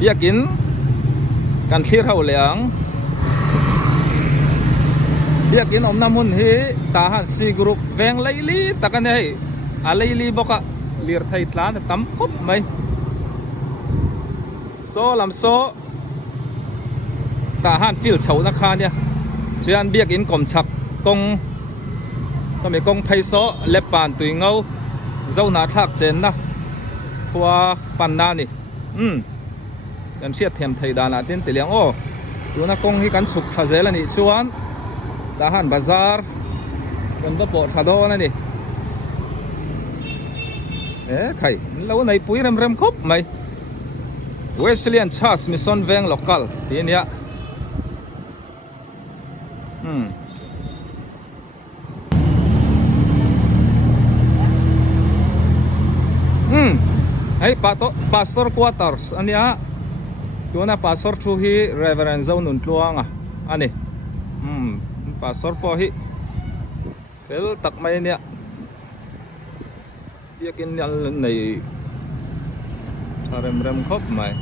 biakin kan thlir ho leang biakin omna mun hi ta han si group veng leili takan hei a leili boka lir thai tlan tam khop mai so lam so ta han fil chho na kha nia chuan biakin kom chak kong sami kong phai so lepan tui ngau zo na thak chen na khwa pan na ni kan siat them thei dana tin teliang o tuna kong hi kan suk thazel ani chuan ta han bazar kan da po thado na ni khai lo nei pui rem rem khop mai Wesleyan Church Mission Veng local tin ya hey pastor quarters ania tuna pastor thu hi reverend zon nun tluanga ani pastor po hi fel tak mai nia biakin nyal nei rem rem khop mai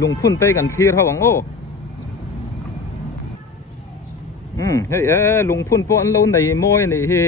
lung phun tây kan thlir hawang o hey lung phun po an lo nei moi nei hi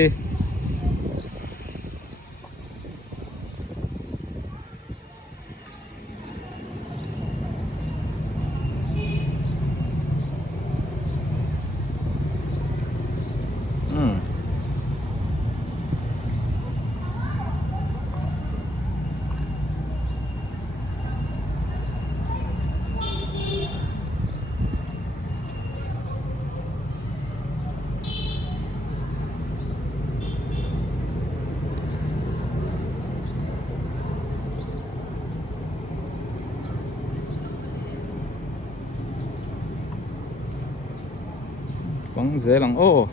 bang dễ lắm ô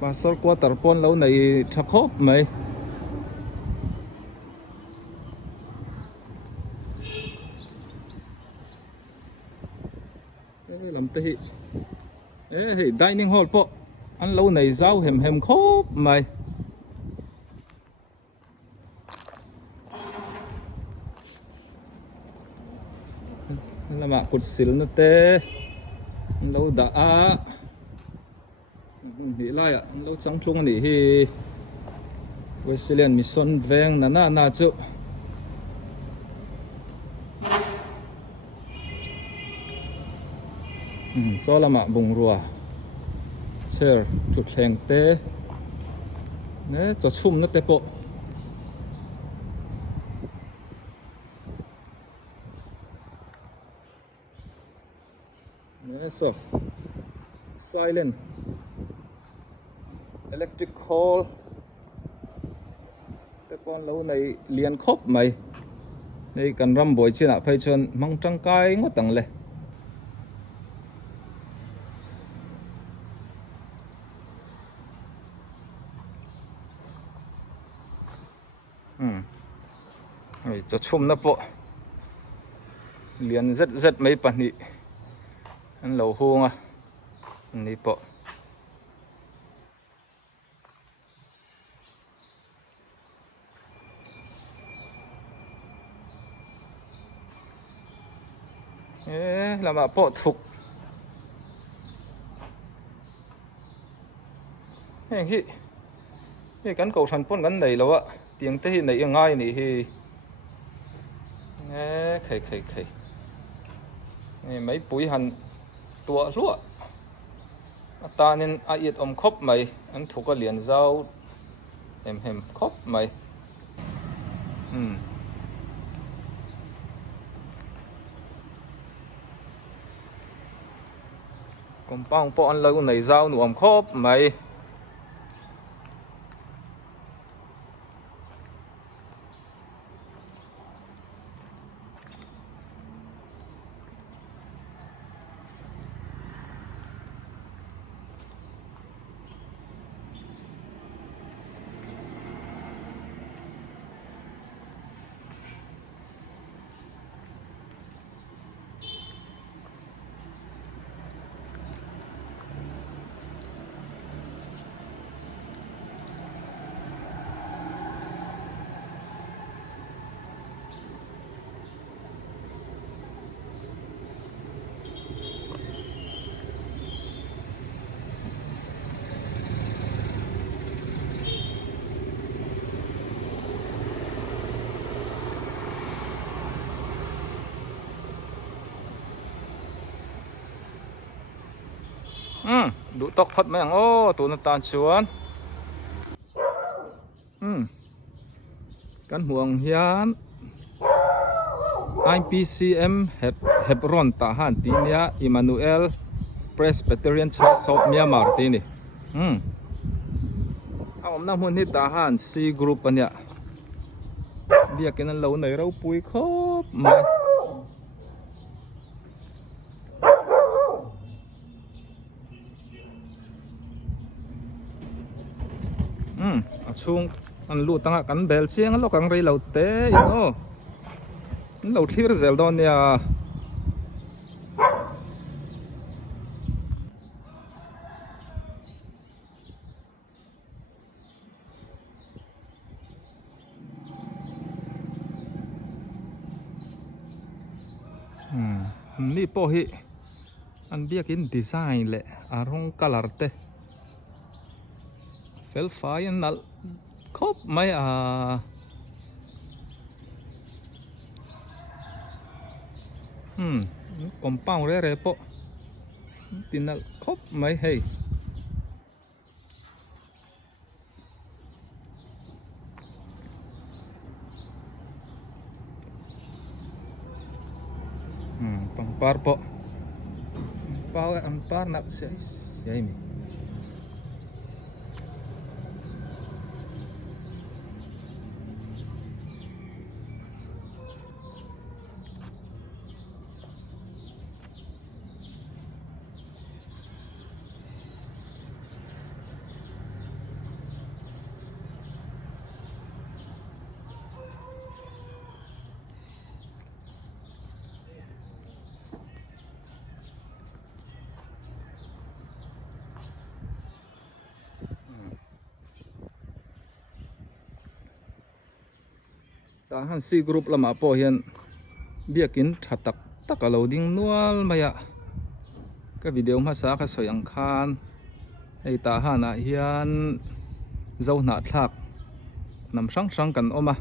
pastor quarter pon lâu này chắc hốp mày làm tê hi dining hall po ăn lâu này rau hềm hềm khốp mày là mà cột xíu nữa tê lâu đã nghĩ lại ạ lâu trắng luôn này hi Wesleyan Mission Veng na chú so là mà bùng rùa chair chụp hình tê nè cho chum nó tê bộ so silent electric call cái con lâu này liền khốp mày đây cần răm buổi trên ạ phải chọn mong trăng cay ngót tầng lệ cho chum nó bộ liền rất mấy bạn nhỉ anh lẩu hương à đi bộ là mà bộ thục cái cán cầu thần pôn gắn đầy lâu ạ tiếng tê này ngay này thì khẩy mấy bụi hành tua lúa ta nên ai yết khóc mày anh thuộc cái liền rau hềm khóc mày còn bao po ăn lâu này rau nụ khóc mày đủ tóc phật mấy ô tụ nó tàn chuan căn huồng hián IPCM Hebron tahan tinia Emmanuel Presbyterian Church of Myanmar tini ông nam hun hi tahan C group ania bia cái nan lâu này rau pui khop mai chung anh lu tanga kan bel chiang lo kang rei lo te yo lo thlir zel don ya ni po hi an biakin design le arong color te fel fai nal khop mai compound re re po tinal khop mai hey pangpar po pau ampar nak siya ini tahan C group lama po hian biakin thatak tak alo ding nual maya ka video ma sa ka soyang khan ei tahan a hian zo na thlak nam sang sang kan oma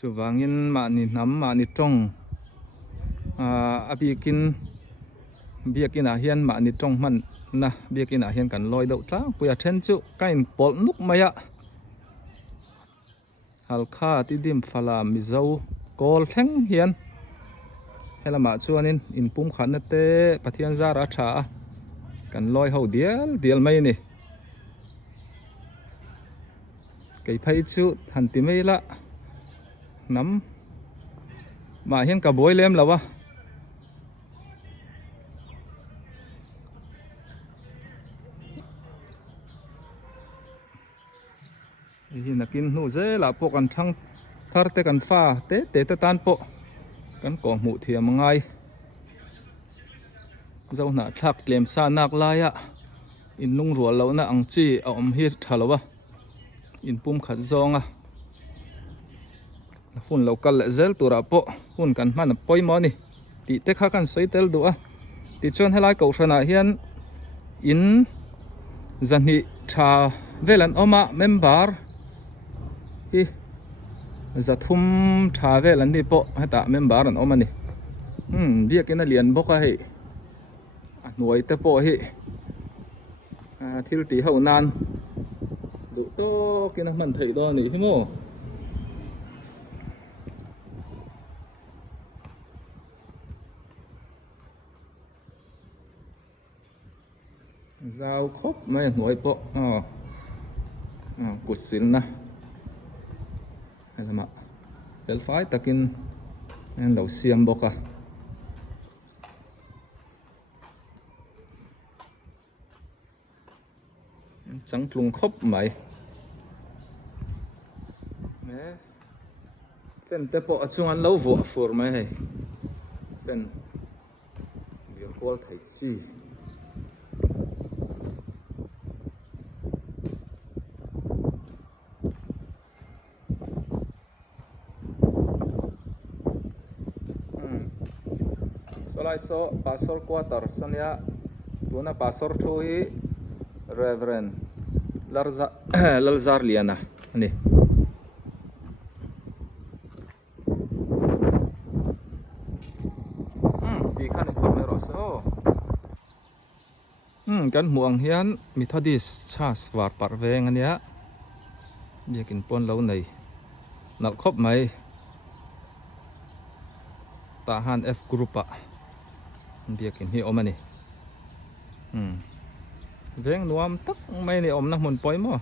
chuwangin ma ni nam ma ni tong biakin a hian ma ni tong man na biakin a hian kan loi do tlang puya then chu kain pol nuk maya halkha ti dim phala mizo kol thleng hian helama chuanin in pum khan te pathian zara tha kan loi ho dial mai ni kai phai chu han ti mai la nam ma hian ka boi lem lawa hi nakin nu ze la po kan thang thar te kan fa te tan po kan ko mu thiam ngai zo na thak tlem sa nak laya in lung rual lo na ang chi a om hi thalowa in pum khat zonga hun local zel tura po hun kan man poi mo ni ti te kha kan soitel du a ti chon helai ko thana hian in zani tha velan oma member hi zathum tha velan ni po hata member an oma ni biakin a lian boka hei nuai te po hi thil ti ho nan du to kin man thei do ni hi mo giao khóc mấy nuôi po cột xịn na hay là mà bel phái takin en lâu xiêm boka trắng lùng khóc mày nè tên te po chung an lâu vua phur mày hay tên việc qual thầy chi solai so pastor quarter sonia tuna pastor thui reverend Lalzar Liana ni di khan khop me ro so กันหมวงเฮียนมิทอดิสชาสวาร์ปาร์เวงอันเนี้ยเรียกกินปนเหล่าในนักคบไหมตาฮันเอฟกรุ๊ปอะเรียกกินที่อมอันนี้เวงนวมตักไม่ในอมนักมันปล่อยมั้ง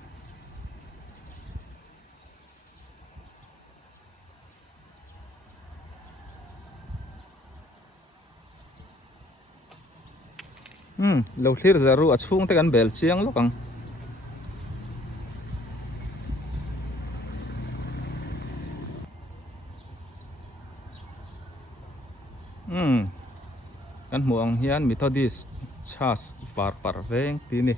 เราคลีร์จะรู้ช่วงแต่กันเบลเชียงลูกอังกันหมวงเฮียนมิทอดิสชาสฟาร์ปาร์เวงทีนี่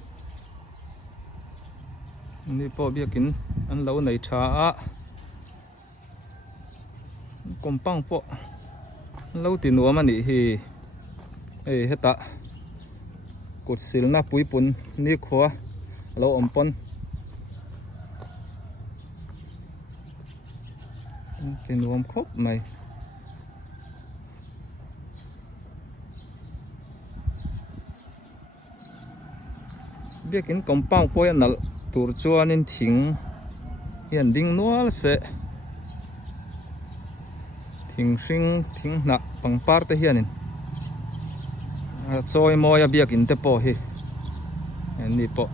นี่พอเบียกินอันเราในชากลมปังพอเราตีนัวมันนี่ฮีเฮตะกดสิลนะปุยปุ่นนี่ขัวเราอมปนตีนัวครบไหมเบียกินกลมปังพอยันนัลตัวจวนนินทิ้งยันดิ้งนัวละเสทิ้งซิงทิ้งหนักปังปาร์เตเฮียนินซอยมอยเบียกินเตปอฮีอันนี้ปอ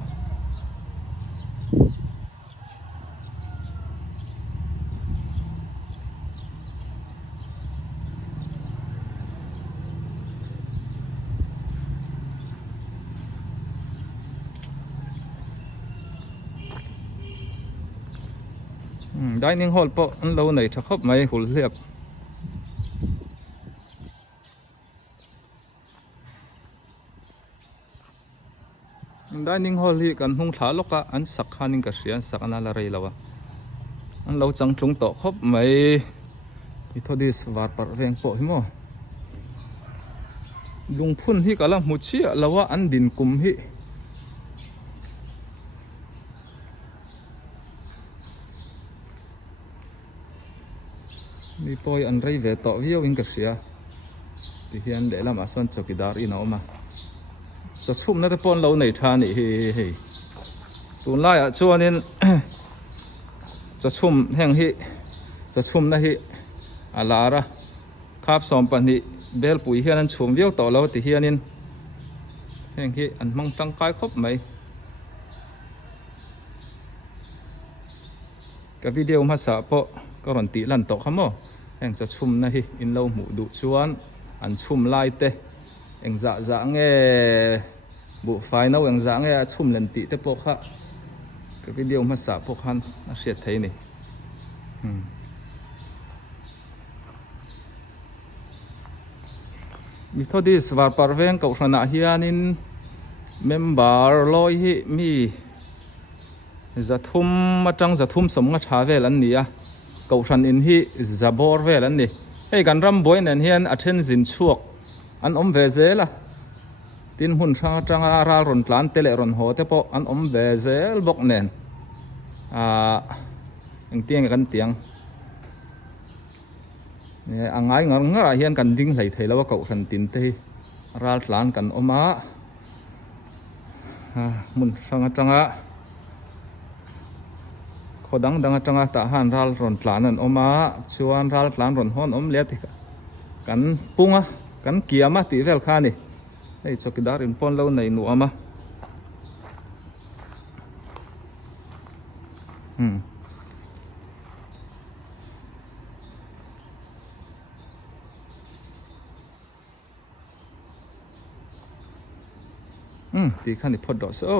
ได้นิ่งฮอลปออันเราไหนถ้าครบไหมหุ่นเรียบได้นิ่งฮอลฮีกันหุ่งท้าลกะอันสักขานิงกระเสียนสักอันอะไรแล้ววะอันเราจังตรงต่อครบไหมที่ทอดีสวาร์ปาร์เวงปอหิมอลุงพุ่นฮีกันละมุชีแล้วว่าอันดินกุมฮีมีปอยอันไรเวต่อวิวอิงกระเสียที่เฮียนเดลมาส่วนจกิดารีนเอามาจะชุ่มนั่นแต่ปนเราในทานี่เฮ้ตัวไล่อะชัวนี่จะชุ่มแห้งฮีจะชุ่มนะฮีอาลาระคาบสอมปันฮีเบลปุ๋ยเฮียนั้นชุ่มวิวต่อเราที่เฮียนินแห้งฮีอันมังตั้งกายครบไหมกับวิดีโอมาสาปะก็รันติลันต่อขโมแห่งจะชุ่มนะฮีอินเราหมูดุชวนอันชุ่มลายเตะเอ็งจะเงบุไฟน้าเอ็งจะเงชุ่มลันติเตะปกฮะกับวิดีโอมาสาปกฮันน่าเสียดไทยนี่มีทอดีสวาร์ปาร์เวงกับขณะเฮียนินเมมเบอร์ลอยฮีมีจะทุ่มมาจังจะทุ่มสมกับชาเวลันนี่อะกับขณะอินฮีจะบอร์เวลันนี่ให้กันรำบวยนั่นเฮียนอัตเทนจินชวกอันอมเวเซล่ะตินหุ่นช่างจังอารารุนพลานเตเลรุนโหเตปอันอมเวเซลบกเนนยังเตียงกันเตียงเนี่ยอ่างไงงาเฮียนกันดิ้งไหลเทแล้วว่าเก่าขันตินเตราลานกันอมามุนช่างจังขอดังจังตาหันราลรุนพลานนั่นอมาชวนราลพลานรุนฮอนเลี้ยติกันปุงกันเกียร์มาตีเวลคานี่ไอ้จกิดารินปอนเราในหนูมาตีขันนี่พอดดอสโอ